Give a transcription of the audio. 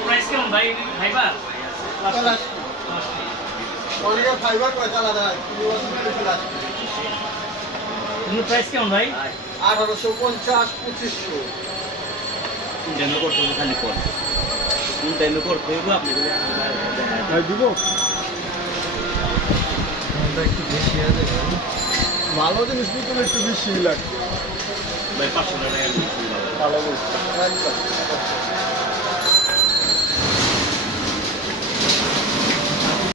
Price কেমন ভাই? Fibre fibre পয়সা আলাদা প্রাইস কেমন ভাই? 1850 2500 কোনটা করতে হবে খালি কর কোনটা করতে হবে আপনি দিব একটু বেশি আছে ভালো জিনিস নিতে একটু বেশি লাগবে ভাই 500 টাকা ভালো বলছি